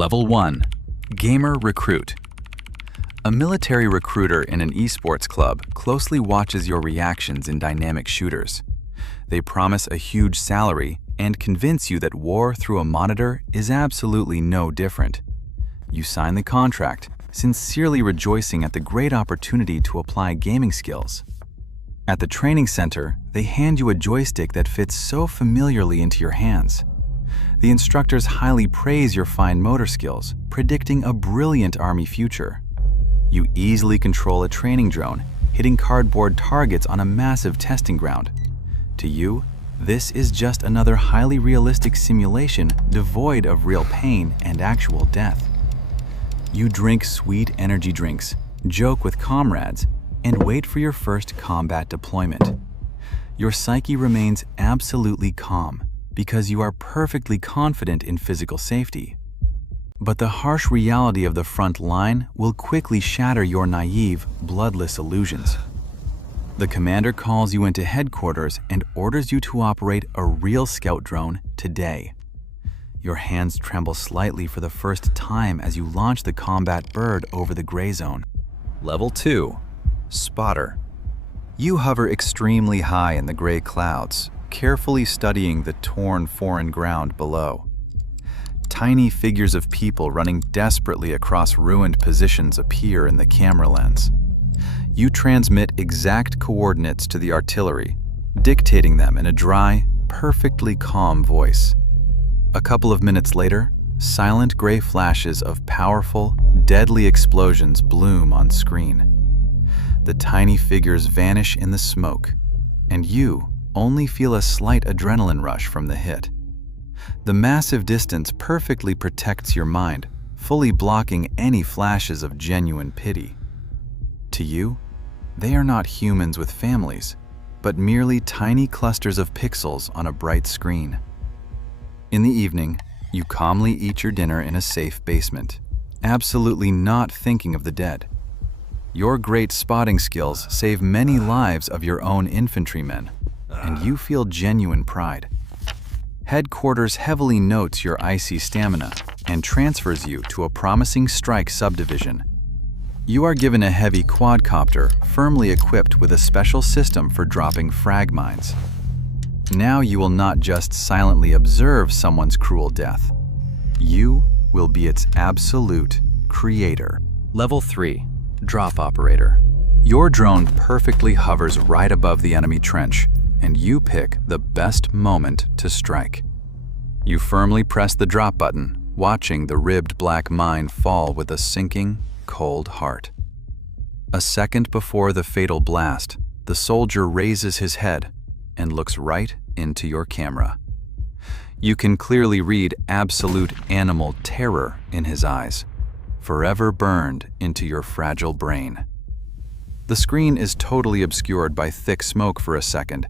Level 1. Gamer Recruit. A military recruiter in an esports club closely watches your reactions in dynamic shooters. They promise a huge salary and convince you that war through a monitor is absolutely no different. You sign the contract, sincerely rejoicing at the great opportunity to apply gaming skills. At the training center, they hand you a joystick that fits so familiarly into your hands. The instructors highly praise your fine motor skills, predicting a brilliant Army future. You easily control a training drone, hitting cardboard targets on a massive testing ground. To you, this is just another highly realistic simulation devoid of real pain and actual death. You drink sweet energy drinks, joke with comrades, and wait for your first combat deployment. Your psyche remains absolutely calm because you are perfectly confident in physical safety. But the harsh reality of the front line will quickly shatter your naive, bloodless illusions. The commander calls you into headquarters and orders you to operate a real scout drone today. Your hands tremble slightly for the first time as you launch the combat bird over the gray zone. Level 2. Spotter. You hover extremely high in the gray clouds, carefully studying the torn foreign ground below. Tiny figures of people running desperately across ruined positions appear in the camera lens. You transmit exact coordinates to the artillery, dictating them in a dry, perfectly calm voice. A couple of minutes later, silent gray flashes of powerful, deadly explosions bloom on screen. The tiny figures vanish in the smoke, and you only feel a slight adrenaline rush from the hit. The massive distance perfectly protects your mind, fully blocking any flashes of genuine pity. To you, they are not humans with families, but merely tiny clusters of pixels on a bright screen. In the evening, you calmly eat your dinner in a safe basement, absolutely not thinking of the dead. Your great spotting skills save many lives of your own infantrymen, and you feel genuine pride. Headquarters heavily notes your icy stamina and transfers you to a promising strike subdivision. You are given a heavy quadcopter firmly equipped with a special system for dropping frag mines. Now you will not just silently observe someone's cruel death. You will be its absolute creator. Level 3. Drop Operator. Your drone perfectly hovers right above the enemy trench, and you pick the best moment to strike. You firmly press the drop button, watching the ribbed black mine fall with a sinking, cold heart. A second before the fatal blast, the soldier raises his head and looks right into your camera. You can clearly read absolute animal terror in his eyes, forever burned into your fragile brain. The screen is totally obscured by thick smoke for a second.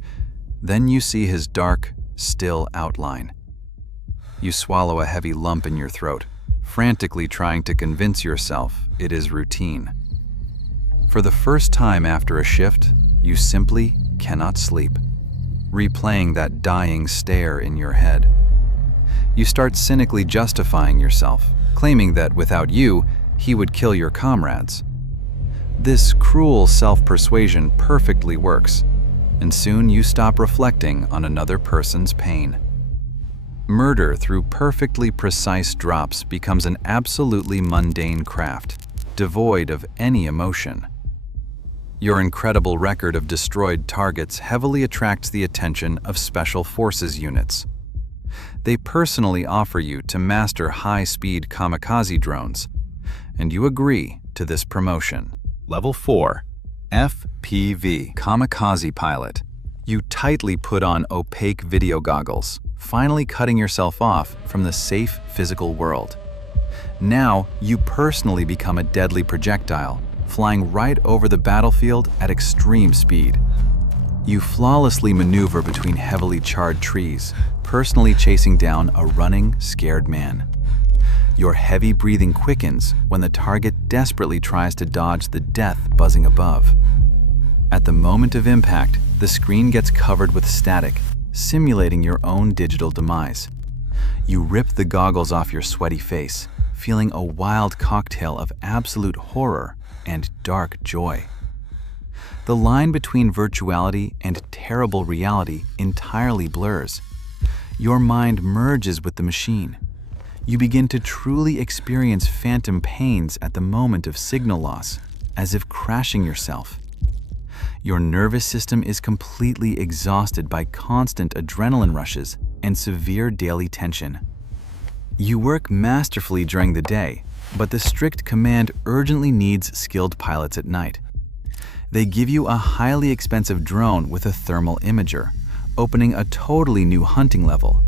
Then you see his dark, still outline. You swallow a heavy lump in your throat, frantically trying to convince yourself it is routine. For the first time after a shift, you simply cannot sleep, replaying that dying stare in your head. You start cynically justifying yourself, claiming that without you, he would kill your comrades. This cruel self-persuasion perfectly works, and soon you stop reflecting on another person's pain. Murder through perfectly precise drops becomes an absolutely mundane craft, devoid of any emotion. Your incredible record of destroyed targets heavily attracts the attention of Special Forces units. They personally offer you to master high-speed kamikaze drones, and you agree to this promotion. Level 4. FPV. Kamikaze Pilot. You tightly put on opaque video goggles, finally cutting yourself off from the safe physical world. Now, you personally become a deadly projectile, flying right over the battlefield at extreme speed. You flawlessly maneuver between heavily charred trees, personally chasing down a running, scared man. Your heavy breathing quickens when the target desperately tries to dodge the death buzzing above. At the moment of impact, the screen gets covered with static, simulating your own digital demise. You rip the goggles off your sweaty face, feeling a wild cocktail of absolute horror and dark joy. The line between virtuality and terrible reality entirely blurs. Your mind merges with the machine. You begin to truly experience phantom pains at the moment of signal loss, as if crashing yourself. Your nervous system is completely exhausted by constant adrenaline rushes and severe daily tension. You work masterfully during the day, but the strict command urgently needs skilled pilots at night. They give you a highly expensive drone with a thermal imager, opening a totally new hunting level.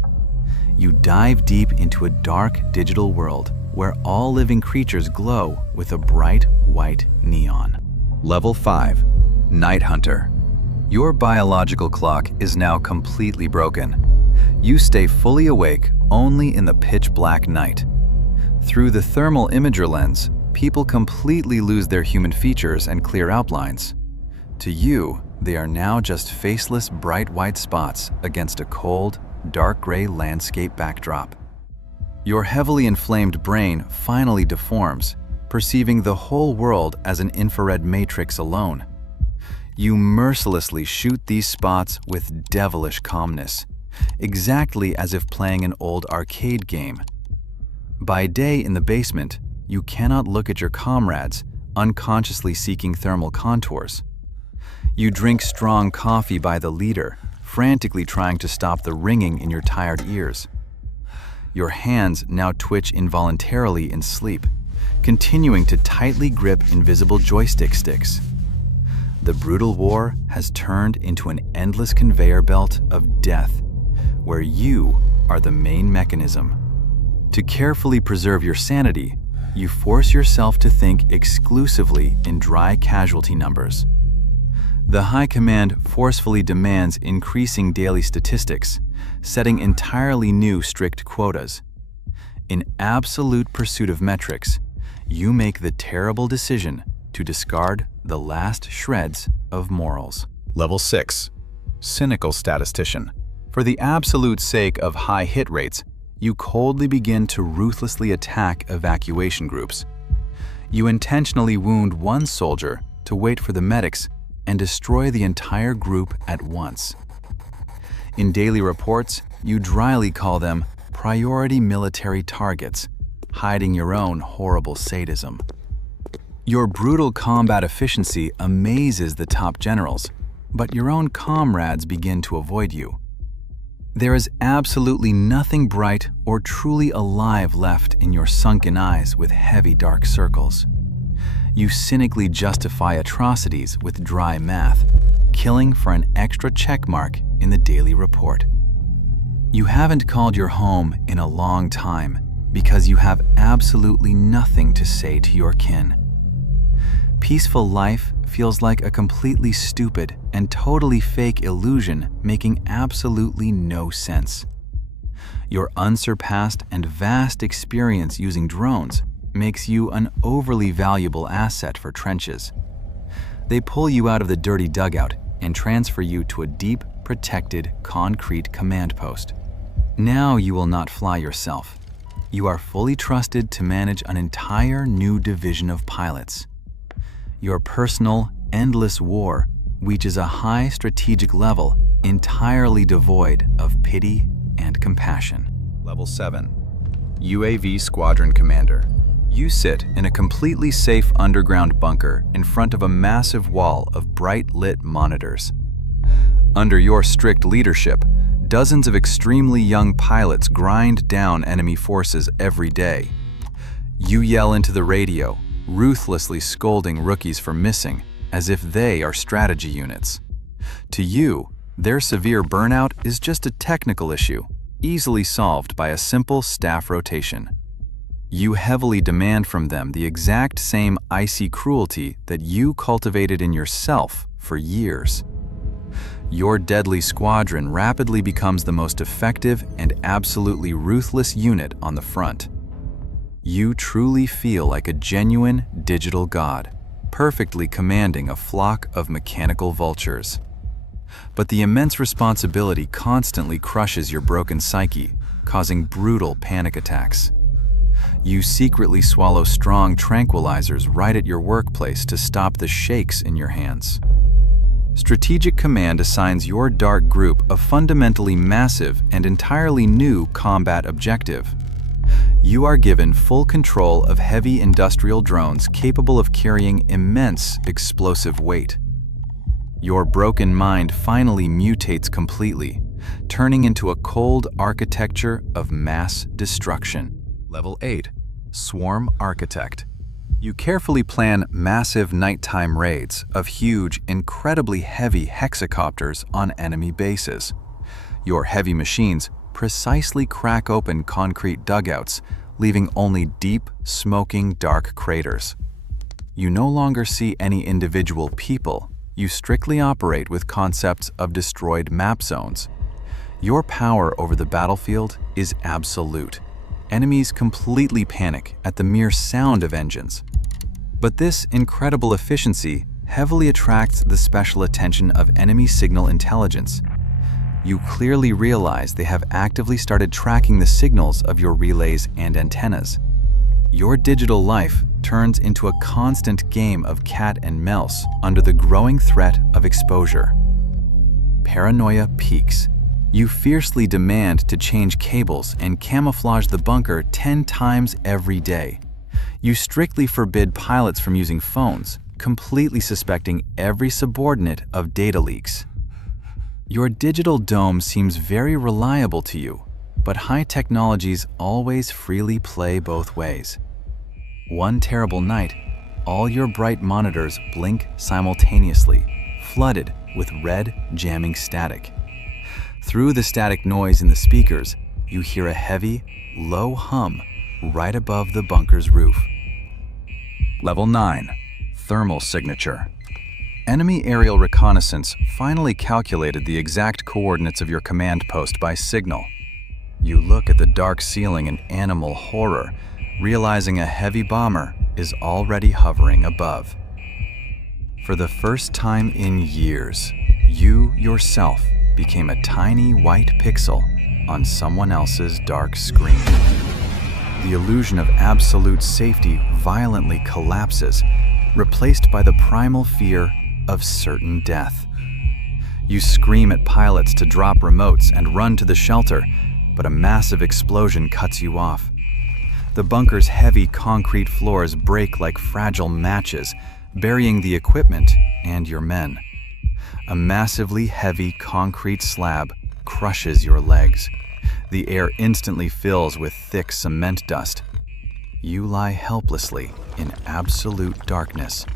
You dive deep into a dark digital world where all living creatures glow with a bright white neon. Level 5. Night Hunter. Your biological clock is now completely broken. You stay fully awake only in the pitch black night. Through the thermal imager lens, people completely lose their human features and clear outlines. To you, they are now just faceless bright white spots against a cold, dark gray landscape backdrop. Your heavily inflamed brain finally deforms, perceiving the whole world as an infrared matrix alone. You mercilessly shoot these spots with devilish calmness, exactly as if playing an old arcade game. By day in the basement, you cannot look at your comrades, unconsciously seeking thermal contours. You drink strong coffee by the liter, frantically trying to stop the ringing in your tired ears. Your hands now twitch involuntarily in sleep, continuing to tightly grip invisible joystick sticks. The brutal war has turned into an endless conveyor belt of death, where you are the main mechanism. To carefully preserve your sanity, you force yourself to think exclusively in dry casualty numbers. The High Command forcefully demands increasing daily statistics, setting entirely new strict quotas. In absolute pursuit of metrics, you make the terrible decision to discard the last shreds of morals. Level 6. Cynical Statistician. For the absolute sake of high hit rates, you coldly begin to ruthlessly attack evacuation groups. You intentionally wound one soldier to wait for the medics and destroy the entire group at once. In daily reports, you dryly call them priority military targets, hiding your own horrible sadism. Your brutal combat efficiency amazes the top generals, but your own comrades begin to avoid you. There is absolutely nothing bright or truly alive left in your sunken eyes with heavy dark circles. You cynically justify atrocities with dry math, killing for an extra check mark in the daily report. You haven't called your home in a long time because you have absolutely nothing to say to your kin. Peaceful life feels like a completely stupid and totally fake illusion making absolutely no sense. Your unsurpassed and vast experience using drones makes you an overly valuable asset for trenches. They pull you out of the dirty dugout and transfer you to a deep, protected, concrete command post. Now you will not fly yourself. You are fully trusted to manage an entire new division of pilots. Your personal, endless war reaches a high strategic level entirely devoid of pity and compassion. Level 7. UAV Squadron Commander. You sit in a completely safe underground bunker in front of a massive wall of bright lit monitors. Under your strict leadership, dozens of extremely young pilots grind down enemy forces every day. You yell into the radio, ruthlessly scolding rookies for missing, as if they are strategy units. To you, their severe burnout is just a technical issue, easily solved by a simple staff rotation. You heavily demand from them the exact same icy cruelty that you cultivated in yourself for years. Your deadly squadron rapidly becomes the most effective and absolutely ruthless unit on the front. You truly feel like a genuine digital god, perfectly commanding a flock of mechanical vultures. But the immense responsibility constantly crushes your broken psyche, causing brutal panic attacks. You secretly swallow strong tranquilizers right at your workplace to stop the shakes in your hands. Strategic Command assigns your dark group a fundamentally massive and entirely new combat objective. You are given full control of heavy industrial drones capable of carrying immense explosive weight. Your broken mind finally mutates completely, turning into a cold architecture of mass destruction. Level 8. Swarm Architect. You carefully plan massive nighttime raids of huge, incredibly heavy hexacopters on enemy bases. Your heavy machines precisely crack open concrete dugouts, leaving only deep, smoking, dark craters. You no longer see any individual people. You strictly operate with concepts of destroyed map zones. Your power over the battlefield is absolute. Enemies completely panic at the mere sound of engines. But this incredible efficiency heavily attracts the special attention of enemy signal intelligence. You clearly realize they have actively started tracking the signals of your relays and antennas. Your digital life turns into a constant game of cat and mouse under the growing threat of exposure. Paranoia peaks. You fiercely demand to change cables and camouflage the bunker 10 times every day. You strictly forbid pilots from using phones, completely suspecting every subordinate of data leaks. Your digital dome seems very reliable to you, but high technologies always freely play both ways. One terrible night, all your bright monitors blink simultaneously, flooded with red jamming static. Through the static noise in the speakers, you hear a heavy, low hum right above the bunker's roof. Level 9. Thermal Signature. Enemy aerial reconnaissance finally calculated the exact coordinates of your command post by signal. You look at the dark ceiling in animal horror, realizing a heavy bomber is already hovering above. For the first time in years, you yourself became a tiny white pixel on someone else's dark screen. The illusion of absolute safety violently collapses, replaced by the primal fear of certain death. You scream at pilots to drop remotes and run to the shelter, but a massive explosion cuts you off. The bunker's heavy concrete floors break like fragile matches, burying the equipment and your men. A massively heavy concrete slab crushes your legs. The air instantly fills with thick cement dust. You lie helplessly in absolute darkness,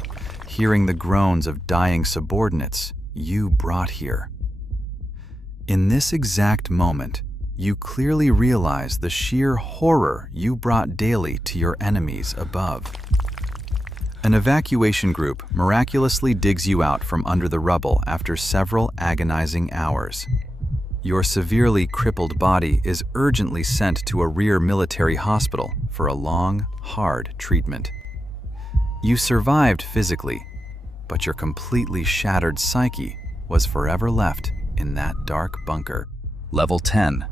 hearing the groans of dying subordinates you brought here. In this exact moment, you clearly realize the sheer horror you brought daily to your enemies above. An evacuation group miraculously digs you out from under the rubble after several agonizing hours. Your severely crippled body is urgently sent to a rear military hospital for a long, hard treatment. You survived physically, but your completely shattered psyche was forever left in that dark bunker. Level 10.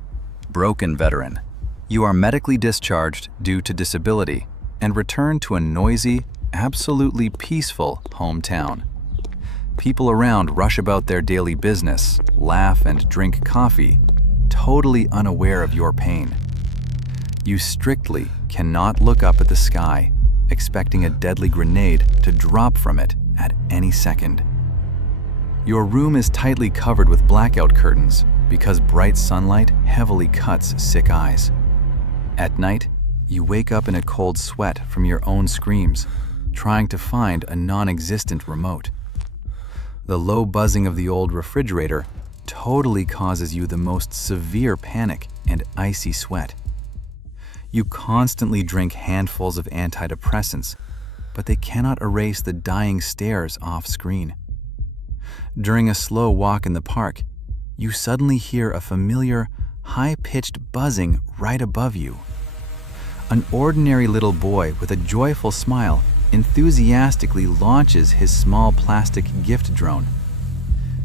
Broken Veteran. You are medically discharged due to disability and return to a noisy, absolutely peaceful hometown. People around rush about their daily business, laugh and drink coffee, totally unaware of your pain. You strictly cannot look up at the sky, expecting a deadly grenade to drop from it at any second. Your room is tightly covered with blackout curtains because bright sunlight heavily cuts sick eyes. At night, you wake up in a cold sweat from your own screams, trying to find a non-existent remote. The low buzzing of the old refrigerator totally causes you the most severe panic and icy sweat. You constantly drink handfuls of antidepressants, but they cannot erase the dying stares off screen. During a slow walk in the park, you suddenly hear a familiar, high-pitched buzzing right above you. An ordinary little boy with a joyful smile enthusiastically launches his small plastic gift drone.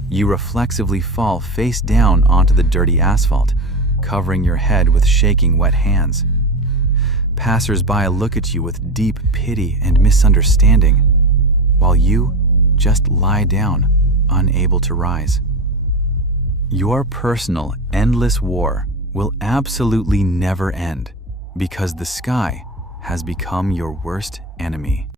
You reflexively fall face down onto the dirty asphalt, covering your head with shaking wet hands. Passers-by look at you with deep pity and misunderstanding, while you just lie down, unable to rise. Your personal, endless war will absolutely never end because the sky has become your worst enemy.